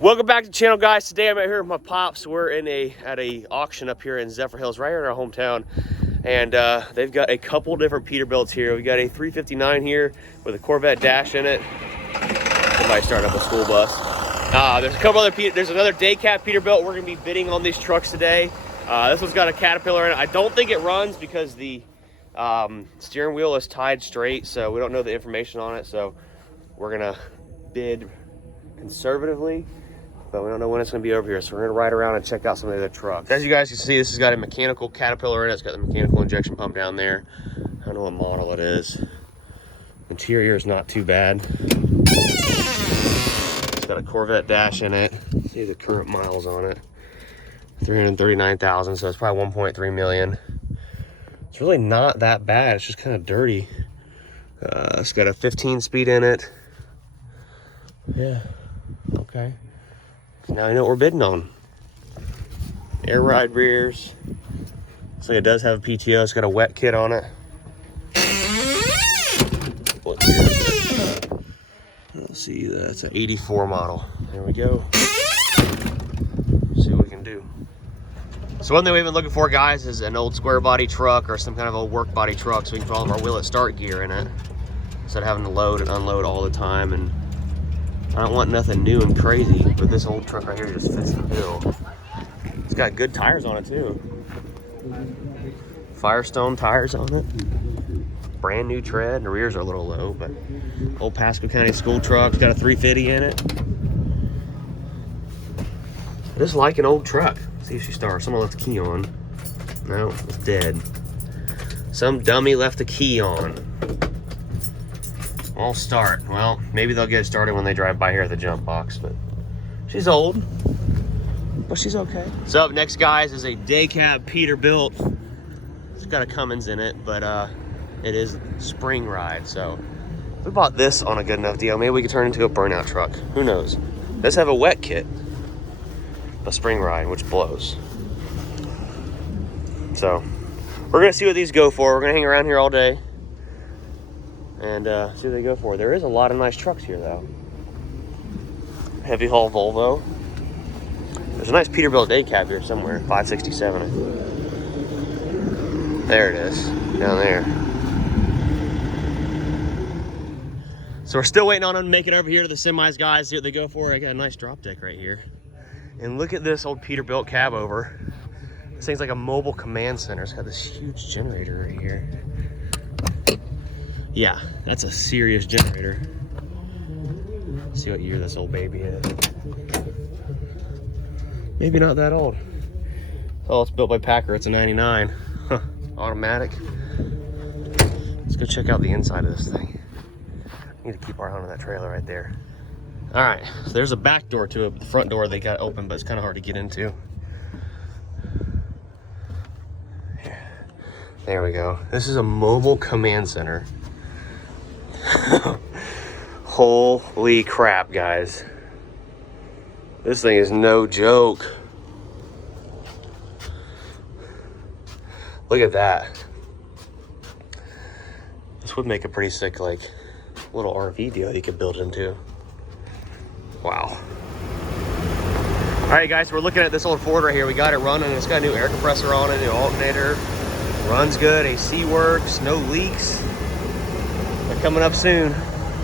Welcome back to the channel, guys. Today I'm out here with my pops. We're at a auction up here in Zephyr Hills, right here in our hometown, and they've got a couple different Peterbilts here. We got a 359 here with a Corvette dash in it. Somebody started up a school bus. There's a couple other there's another day cab Peterbilt. We're gonna be bidding on these trucks today. This one's got a Caterpillar in it. I don't think it runs because the steering wheel is tied straight, so we don't know the information on it. So we're gonna bid conservatively, but we don't know when it's going to be over here, so we're going to ride around and check out some of the other trucks. As you guys can see, this has got a mechanical Caterpillar in it. It's got the mechanical injection pump down there. I don't know what model it is. Interior is not too bad. It's got a Corvette dash in it. See the current miles on it. 339,000, so it's probably 1.3 million. It's really not that bad. It's just kind of dirty. It's got a 15 speed in it. Yeah, okay. Now you know what we're bidding on. Air ride rears. So it does have a PTO. It's got a wet kit on it. What year is it? Let's see, that's an 84 model. There we go. Let's see what we can do. So one thing we've been looking for, guys, is an old square body truck or some kind of old work body truck so we can put all of our wheel at start gear in it instead of having to load and unload all the time. And I don't want nothing new and crazy, but this old truck right here just fits the bill. It's got good tires on it too. Firestone tires on it. Brand new tread. The rears are a little low, but old Pasco County school truck. It's got a 350 in it. I just like an old truck. See if she starts. Someone left the key on. No, it's dead. Some dummy left the key on. I'll start. Well, maybe they'll get started when they drive by here at the jump box, but she's old, but she's okay. So up next, guys, is a day cab Peterbilt. It's got a Cummins in it, but it is spring ride. So if we bought this on a good enough deal, maybe we could turn it into a burnout truck. Who knows? It does have a wet kit, a spring ride, which blows. So we're gonna see what these go for. We're gonna hang around here all day and see what they go for. There is a lot of nice trucks here, though. Heavy haul Volvo. There's a nice Peterbilt day cab here somewhere, 567. I think. There it is, down there. So we're still waiting on them to make it over here to the semis, guys. See what they go for. I got a nice drop deck right here. And look at this old Peterbilt cab over. This thing's like a mobile command center. It's got this huge generator right here. Yeah, that's a serious generator. Let's see what year this old baby is. Maybe not that old. Oh, it's built by Packer. It's a 99. Huh, automatic. Let's go check out the inside of this thing. Need to keep our eye on that trailer right there. All right, so there's a back door to it. The front door they got open, but it's kind of hard to get into. There we go. This is a mobile command center. Holy crap, guys. This thing is no joke. Look at that. This would make a pretty sick, like, little RV deal you could build into. Wow. All right, guys, we're looking at this old Ford right here. We got it running. It's got a new air compressor on it, new alternator. Runs good, AC works, no leaks. They're coming up soon.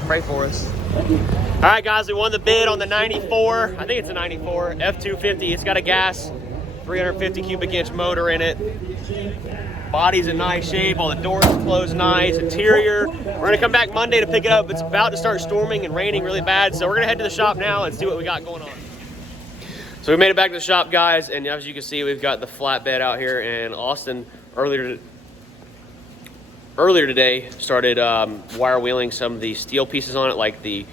Pray for us. All right, guys, we won the bid on the 94. I think it's a 94 F250. It's got a gas 350 cubic inch motor in it. Body's in nice shape. All the doors are closed nice. Interior. We're gonna come back Monday to pick it up. It's about to start storming and raining really bad, so we're gonna head to the shop now and see what we got going on. So we made it back to the shop, guys, and as you can see, we've got the flatbed out here, and Austin earlier today started wire wheeling some of the steel pieces on it, like the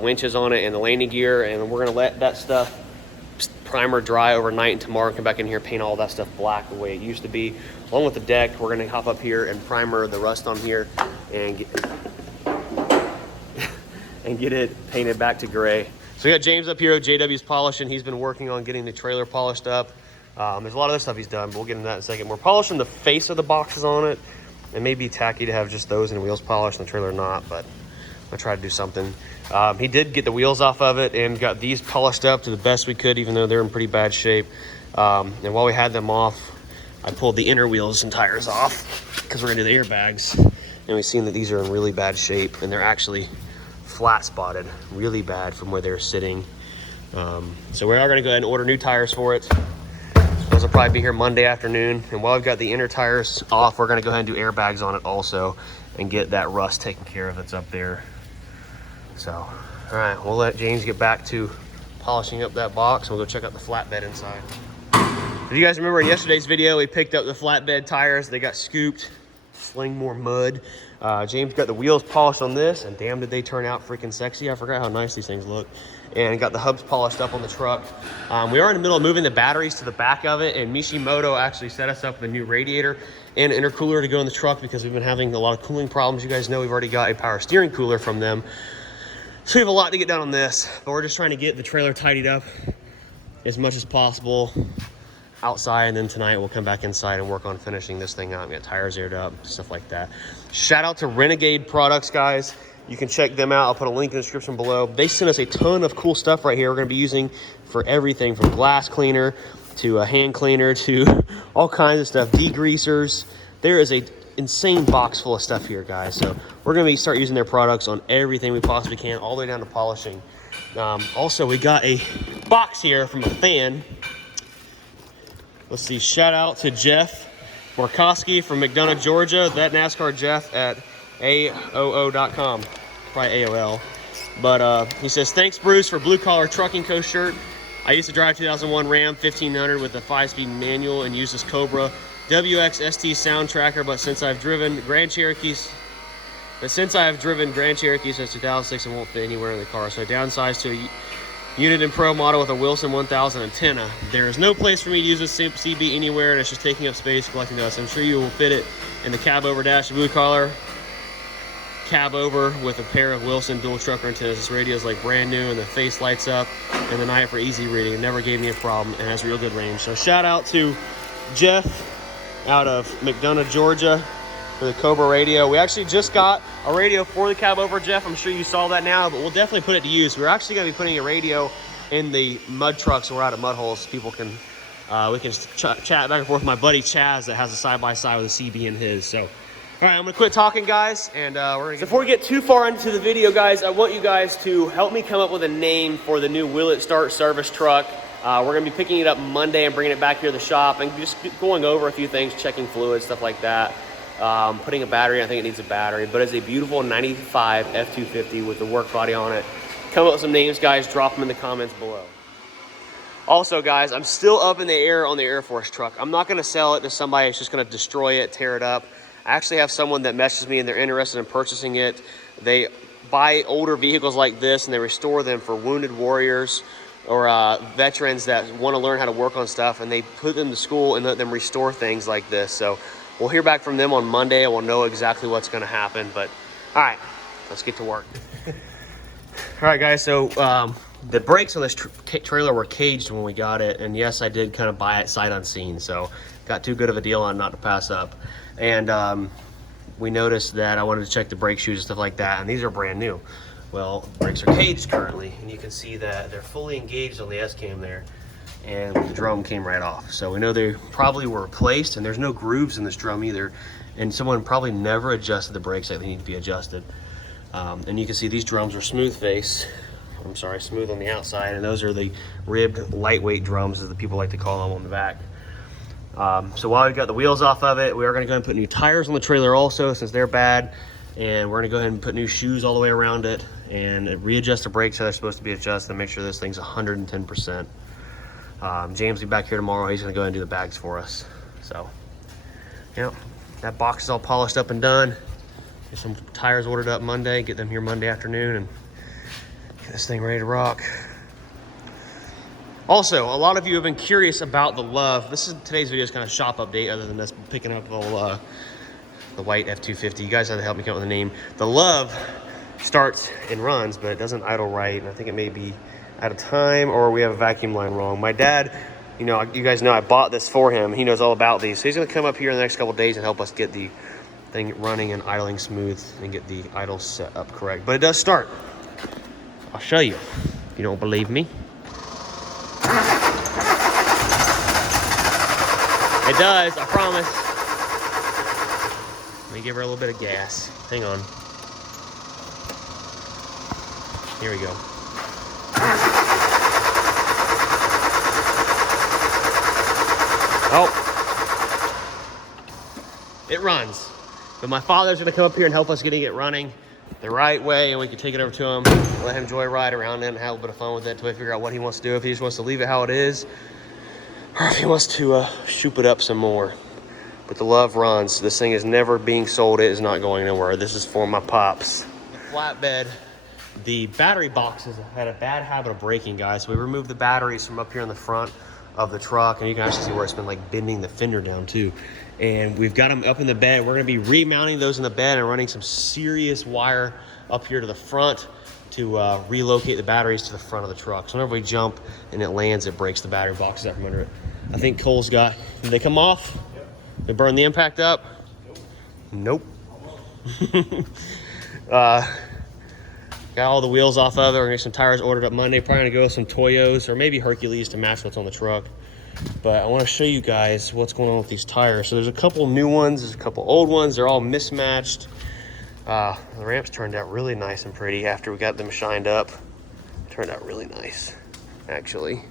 winches on it and the landing gear, and we're gonna let that stuff primer dry overnight, and tomorrow come back in here, paint all that stuff black the way it used to be. Along with the deck, we're gonna hop up here and primer the rust on here and get it painted back to gray. So we got James up here at JW's Polishing. He's been working on getting the trailer polished up. There's a lot of other stuff he's done, but we'll get into that in a second. We're polishing the face of the boxes on it. It may be tacky to have just those and wheels polished and the trailer not, but I'll try to do something. He did get the wheels off of it and got these polished up to the best we could, even though they're in pretty bad shape. And while we had them off, I pulled the inner wheels and tires off because we're gonna do the airbags. And we've seen that these are in really bad shape, and they're actually flat spotted really bad from where they're sitting. So we are gonna go ahead and order new tires for it. Those will probably be here Monday afternoon. And while we've got the inner tires off, we're gonna go ahead and do airbags on it also and get that rust taken care of that's up there. So, all right, we'll let James get back to polishing up that box, and we'll go check out the flatbed inside. If you guys remember in yesterday's video, we picked up the flatbed tires. They got scooped, sling more mud. James got the wheels polished on this, and damn did they turn out freaking sexy. I forgot how nice these things look. And got the hubs polished up on the truck. We are in the middle of moving the batteries to the back of it, and Mishimoto actually set us up with a new radiator and intercooler to go in the truck because we've been having a lot of cooling problems. You guys know we've already got a power steering cooler from them. So we have a lot to get done on this, but we're just trying to get the trailer tidied up as much as possible outside, and then tonight we'll come back inside and work on finishing this thing out. We got tires aired up, stuff like that. Shout out to Renegade Products, guys. You can check them out. I'll put a link in the description below. They sent us a ton of cool stuff right here we're gonna be using for everything from glass cleaner to a hand cleaner to all kinds of stuff, degreasers. There is a insane box full of stuff here, guys. So we're gonna start using their products on everything we possibly can, all the way down to polishing. Also, we got a box here from a fan. Let's see, shout out to Jeff Markowski from McDonough, Georgia. That NASCAR Jeff at AOO.com, probably AOL. But he says, thanks Bruce for Blue Collar Trucking Co. shirt. I used to drive 2001 Ram 1500 with a 5-speed manual and use this Cobra WX-ST sound tracker, but since I've driven Grand Cherokee since 2006, it won't fit anywhere in the car. So I downsized to a Unit and Pro model with a Wilson 1000 antenna. There is no place for me to use this CB anywhere, and it's just taking up space collecting dust. I'm sure you will fit it in the cab over dash, Blue Collar cab over with a pair of Wilson dual trucker antennas. This radio is like brand new, and the face lights up in the night for easy reading. It never gave me a problem and has real good range. So shout out to Jeff out of McDonough, Georgia for the Cobra radio. We actually just got a radio for the cab over, Jeff. I'm sure you saw that now, but we'll definitely put it to use. We're actually going to be putting a radio in the mud trucks when we're out at mud holes. People can, we can chat back and forth with my buddy Chaz that has a side-by-side with a CB in his. So, all right, I'm gonna quit talking, guys, and we're gonna before we get too far into the video, guys, I want you guys to help me come up with a name for the new Will It Start service truck. We're gonna be picking it up Monday and bringing it back here to the shop and just going over a few things, checking fluids, stuff like that. Putting a battery, I think it needs a battery, but it's a beautiful 95 F250 with the work body on it. Come up with some names, guys, drop them in the comments below. Also, guys, I'm still up in the air on the Air Force truck. I'm not gonna sell it to somebody that's just gonna destroy it, tear it up. I actually have someone that messages me and they're interested in purchasing it. They buy older vehicles like this and they restore them for wounded warriors or veterans that want to learn how to work on stuff, and they put them to school and let them restore things like this. So we'll hear back from them on Monday and we'll know exactly what's going to happen. But all right, let's get to work. All right, guys, so the brakes on this trailer were caged when we got it, and yes, I did kind of buy it sight unseen, so got too good of a deal on not to pass up. And we noticed that I wanted to check the brake shoes and stuff like that, and these are brand new. Well, the brakes are caged currently, and you can see that they're fully engaged on the S-cam there, and the drum came right off. So we know they probably were replaced, and there's no grooves in this drum either, and someone probably never adjusted the brakes like they need to be adjusted. And you can see these drums are smooth face. I'm sorry, smooth on the outside, and those are the ribbed lightweight drums, as the people like to call them, on the back. So while we've got the wheels off of it, we are going to go ahead and put new tires on the trailer also, since they're bad, and we're going to go ahead and put new shoes all the way around it and readjust the brakes how they're supposed to be adjusted and make sure this thing's 110%. James will be back here tomorrow. He's going to go ahead and do the bags for us. So, yeah, that box is all polished up and done. Get some tires ordered up Monday, get them here Monday afternoon, and get this thing ready to rock. Also, a lot of you have been curious about the Love. Today's video is kind of shop update, other than us picking up the white F250. You guys have to help me come up with a name. The Love starts and runs, but it doesn't idle right, and I think it may be out of time, or we have a vacuum line wrong. My dad, you guys know I bought this for him. He knows all about these, so he's going to come up here in the next couple of days and help us get the thing running and idling smooth and get the idle set up correct. But it does start. I'll show you if you don't believe me. It does, I promise. Let me give her a little bit of gas. Hang on. Here we go. Oh. It runs. But my father's gonna come up here and help us getting it running the right way, and we can take it over to him, let him joyride around it and have a bit of fun with it until we figure out what he wants to do. If he just wants to leave it how it is, or if he wants to shoop it up some more. But the love runs. This thing is never being sold. It is not going nowhere. This is for my pops. The flatbed, the battery boxes had a bad habit of breaking, guys. So we removed the batteries from up here in the front of the truck, and you can actually see where it's been like bending the fender down too. And we've got them up in the bed. We're gonna be remounting those in the bed and running some serious wire up here to the front to relocate the batteries to the front of the truck. So whenever we jump and it lands, it breaks the battery boxes out from under it. I think Cole's got, did they come off? Yep. They burn the impact up? Nope. Got all the wheels off of it. We're gonna get some tires ordered up Monday. Probably gonna go with some Toyos or maybe Hercules to match what's on the truck. But I want to show you guys what's going on with these tires. So there's a couple new ones, there's a couple old ones. They're all mismatched. The ramps turned out really nice and pretty after we got them shined up. Turned out really nice, actually.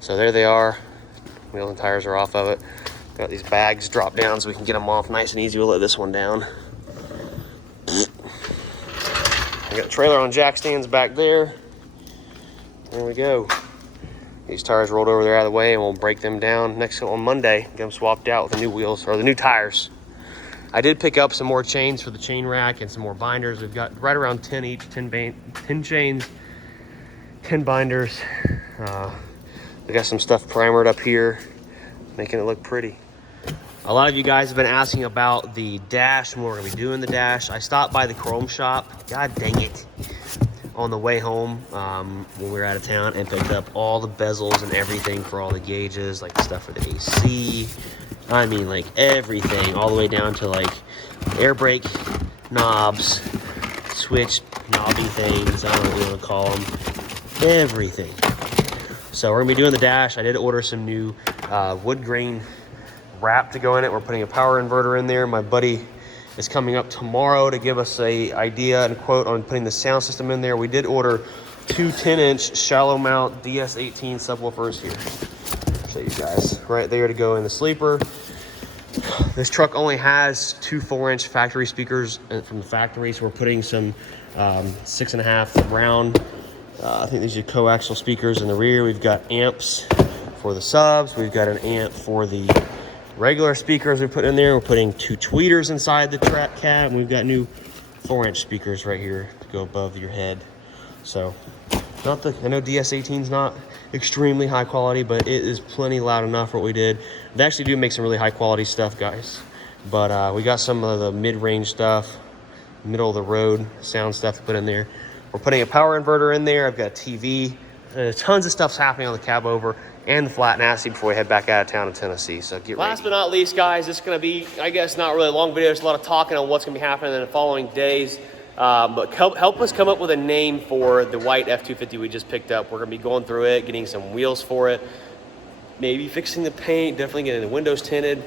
So there they are. Wheels and tires are off of it. Got these bags drop down so we can get them off nice and easy. We'll let this one down. I got a trailer on jack stands back there. There we go. These tires rolled over there out of the way, and we'll break them down next on Monday. Get them swapped out with the new wheels or the new tires. I did pick up some more chains for the chain rack and some more binders. We've got right around 10 each, 10 chains, 10 binders. We got some stuff primered up here, making it look pretty. A lot of you guys have been asking about the dash, when we're gonna be doing the dash. I stopped by the chrome shop, god dang it, on the way home when we were out of town, and picked up all the bezels and everything for all the gauges, like the stuff for the AC. I mean, like everything, all the way down to like air brake knobs, switch knobby things, I don't know what you want to call them, everything. So we're gonna be doing the dash. I did order some new wood grain wrap to go in it. We're putting a power inverter in there. My buddy is coming up tomorrow to give us a idea and quote on putting the sound system in there. We did order two 10-inch shallow mount DS18 subwoofers here. I'll show you guys right there to go in the sleeper. This truck only has two 4-inch factory speakers from the factory, so we're putting some 6.5 round, I think these are coaxial speakers in the rear. We've got amps for the subs. We've got an amp for the regular speakers we put in there. We're putting two tweeters inside the track cab, and we've got new 4-inch speakers right here to go above your head. So not the, I know DS18 is not extremely high quality, but it is plenty loud enough for what we did. They actually do make some really high quality stuff, guys. But we got some of the mid-range stuff, middle of the road sound stuff to put in there. We're putting a power inverter in there. I've got a TV. Tons of stuff's happening on the cab over and the flat nasty before we head back out of town to Tennessee. So get ready. Last but not least, guys, this is going to be, I guess, not really a long video. There's a lot of talking on what's going to be happening in the following days. But help us come up with a name for the white F-250 we just picked up. We're going to be going through it, getting some wheels for it, maybe fixing the paint, definitely getting the windows tinted,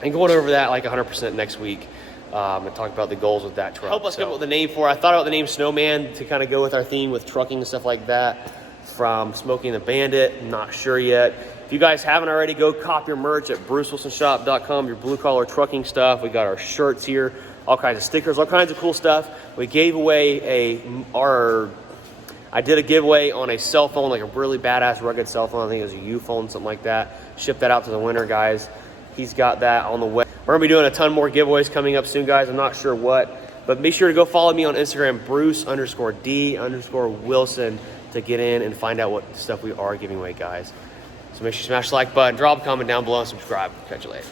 and going over that like 100% next week. And talk about the goals with that truck. Help us come up with a name for it. I thought about the name Snowman to kind of go with our theme with trucking and stuff like that from Smoking the Bandit. Not sure yet. If you guys haven't already, go cop your merch at brucewilsonshop.com, your blue collar trucking stuff. We got our shirts here, all kinds of stickers, all kinds of cool stuff. We gave away I did a giveaway on a cell phone, like a really badass rugged cell phone. I think it was a U phone, something like that. Shipped that out to the winner, guys. He's got that on the way. We're gonna be doing a ton more giveaways coming up soon, guys. I'm not sure what, but be sure to go follow me on Instagram, Bruce_D_Wilson, to get in and find out what stuff we are giving away, guys. So make sure you smash the like button, drop a comment down below, and subscribe. Catch you later.